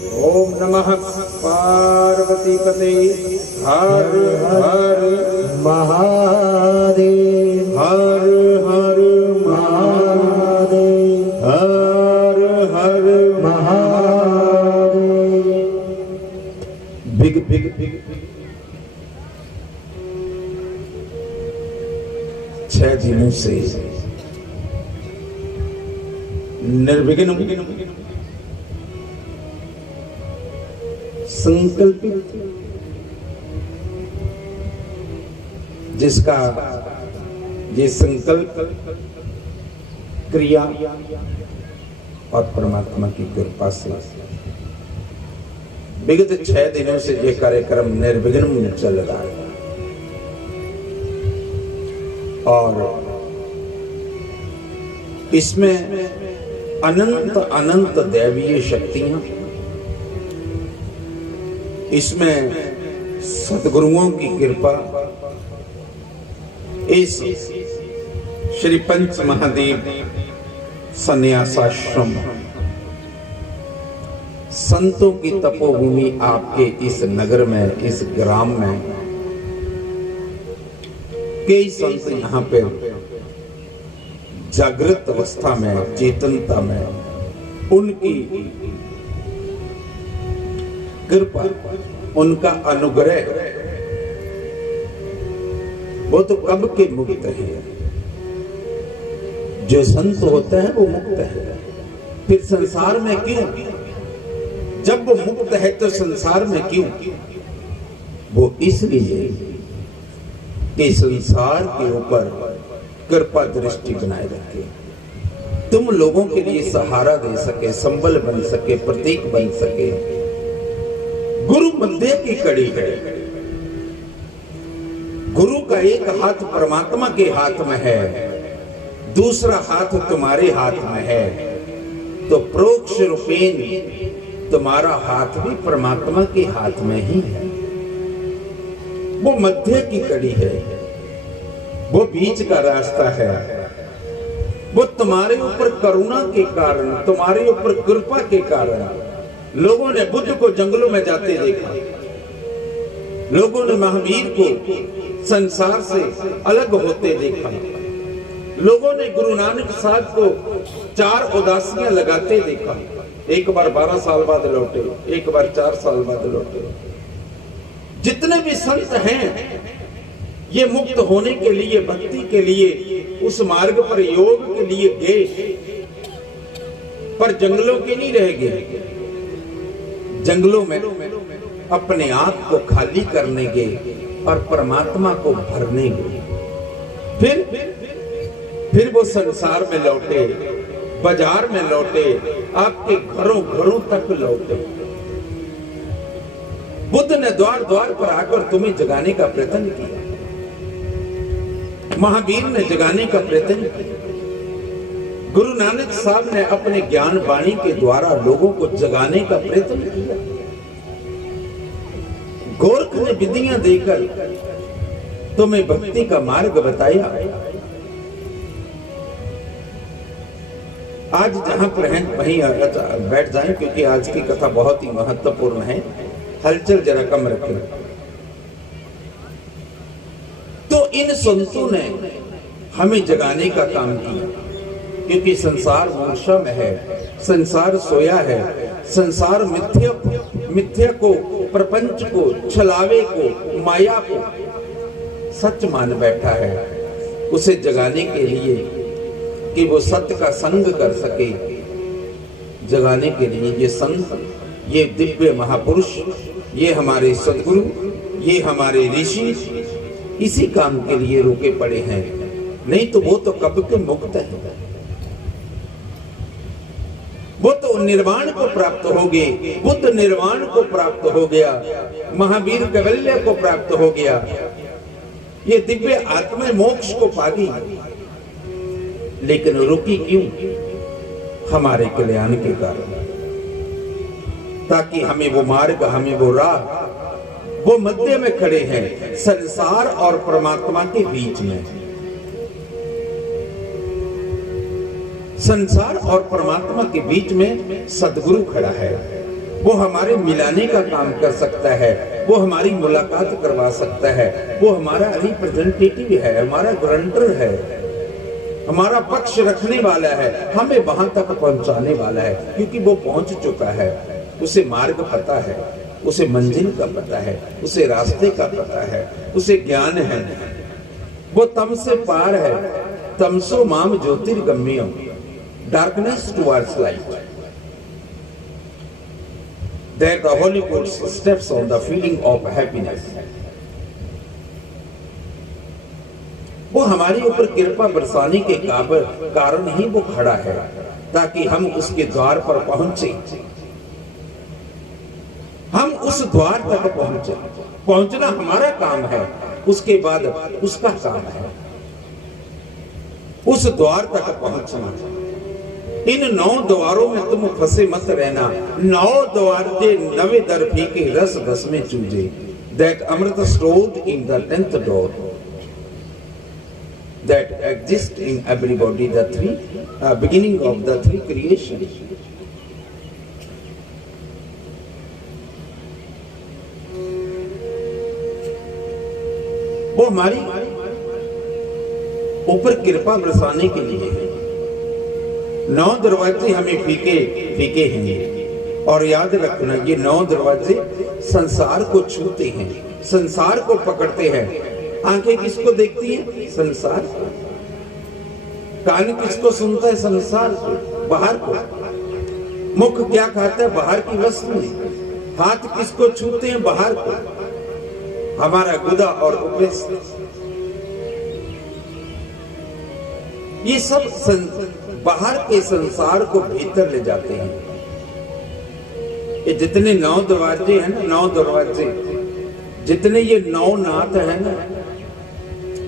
ओम नमः पार्वती पते हर हर महादेव हर हर महादेव हर हर Mahadev. Big big big 6 दिनों से निर्विघ्न संकल्पित जिसका ये संकल्प क्रिया और परमात्मा की कृपा से विगत 6 दिनों से ये कार्यक्रम निर्विघ्न चल रहा है और इसमें अनंत अनंत दैवीय शक्तियां, इसमें सद्गुरुओं की कृपा, इस श्री पंच महादेव संन्यासाश्रम संतों की तपोभूमि आपके इस नगर में, इस ग्राम में कई संत यहाँ पे जागृत अवस्था में, चेतनता में, उनकी कृपा, उनका अनुग्रह, वो तो कब के मुक्त है। जो संत होते हैं वो मुक्त है, फिर संसार में क्यों? जब वो मुक्त है तो संसार में क्यों? वो इसलिए कि संसार के ऊपर कृपा दृष्टि बनाए रखे, तुम लोगों के लिए सहारा दे सके, संबल बन सके, प्रतीक बन सके। गुरु मध्य की कड़ी है। गुरु का एक हाथ परमात्मा के हाथ में है, दूसरा हाथ तुम्हारे हाथ में है, तो प्रोक्ष रूपेण तुम्हारा हाथ भी परमात्मा के हाथ में ही है। वो मध्य की कड़ी है, वो बीच का रास्ता है। वो तुम्हारे ऊपर करुणा के कारण, तुम्हारे ऊपर कृपा के कारण लोगों ने बुद्ध को जंगलों में जाते देखा, लोगों ने महावीर को संसार से अलग होते देखा, लोगों ने गुरु नानक साहब को 4 उदासियां लगाते देखा। एक बार 12 साल बाद लौटे, एक बार 4 साल बाद लौटे। जितने भी संत हैं ये मुक्त होने के लिए, भक्ति के लिए, उस मार्ग पर योग के लिए गए, पर जंगलों के नहीं रह गए। जंगलों में अपने आप को खाली करने गए और परमात्मा को भरने गए। फिर वो संसार में लौटे, बाजार में लौटे, आपके घरों घरों तक लौटे। बुद्ध ने द्वार द्वार पर आकर तुम्हें जगाने का प्रयत्न किया, महावीर ने जगाने का प्रयत्न किया, गुरु नानक साहब ने अपने ज्ञान वाणी के द्वारा लोगों को जगाने का प्रयत्न किया, गोरख ने विधियां देकर तुम्हें भक्ति का मार्ग बताया। आज जहां पर हैं वहीं बैठ जाएं, क्योंकि आज की कथा बहुत ही महत्वपूर्ण है। हलचल जरा कम रखें। तो इन संतों ने हमें जगाने का काम किया, क्योंकि संसार मूर्छा में है, संसार सोया है, संसार मिथ्या को, प्रपंच को, छलावे को, माया को सच मान बैठा है। उसे जगाने के लिए कि वो सत्य का संग कर सके, जगाने के लिए ये संत, ये दिव्य महापुरुष, ये हमारे सद्गुरु, ये हमारे ऋषि इसी काम के लिए रुके पड़े हैं। नहीं तो वो तो कब के मुक्त है, वो तो निर्वाण को प्राप्त हो गए। बुद्ध निर्वाण को प्राप्त हो गया, महावीर कैवल्य को प्राप्त हो गया, ये दिव्य आत्मा मोक्ष को पा गई। लेकिन रुकी क्यों? हमारे कल्याण के कारण, ताकि हमें वो मार्ग, हमें वो राह, वो मध्य में खड़े हैं, संसार और परमात्मा के बीच में। संसार और परमात्मा के बीच में सद्गुरु खड़ा है। वो हमारे मिलाने का काम कर सकता है, वो हमारी मुलाकात करवा सकता है, वो हमारा रिप्रेजेंटेटिव है, हमारा गारंटर है, हमारा पक्ष रखने वाला है, हमें वहां तक पहुंचाने वाला है, क्योंकि वो पहुंच चुका है, उसे मार्ग पता है, उसे मंजिल का पता है, उसे रास्ते का पता है, उसे ज्ञान है। वो तम से पार है, तमसो माम ज्योतिर्गम्य, darkness towards light. That the Holy Ghost steps on the feeling of happiness. वो हमारे ऊपर कृपा बरसाने के कारण ही वो खड़ा है, ताकि हम उसके द्वार पर पहुंचे, हम उस द्वार तक पहुंचे। पहुंचना हमारा काम है, उसके बाद उसका काम है उस द्वार तक पहुंचना। इन 9 द्वारों में तुम फंसे मत रहना, 9 द्वार के 9 दर फीके रस रस में चूजे। That Amrit stored in the 10th door that exists in everybody, the beginning of the 3 creation. वो हमारी ऊपर कृपा बरसाने के लिए है। 9 दरवाजे हमें फीके फीके हैं, और याद रखना ये 9 दरवाजे संसार को छूते हैं, संसार को पकड़ते हैं। आंखें किसको देखती हैं? संसार को। कान किसको सुनता है? संसार को, बाहर को। मुख क्या खाता है? बाहर की वस्तु। हाथ किसको छूते हैं? बाहर को, हमारा गुदा और उपस्थ। ये सब बाहर के संसार को भीतर ले जाते हैं। ये जितने 9 दरवाजे हैं ना, 9 दरवाजे, जितने ये 9 नाथ है ना,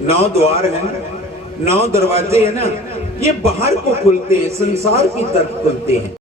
9 द्वार है ना, 9 दरवाजे है ना, ये बाहर को खुलते हैं, संसार की तरफ खुलते हैं।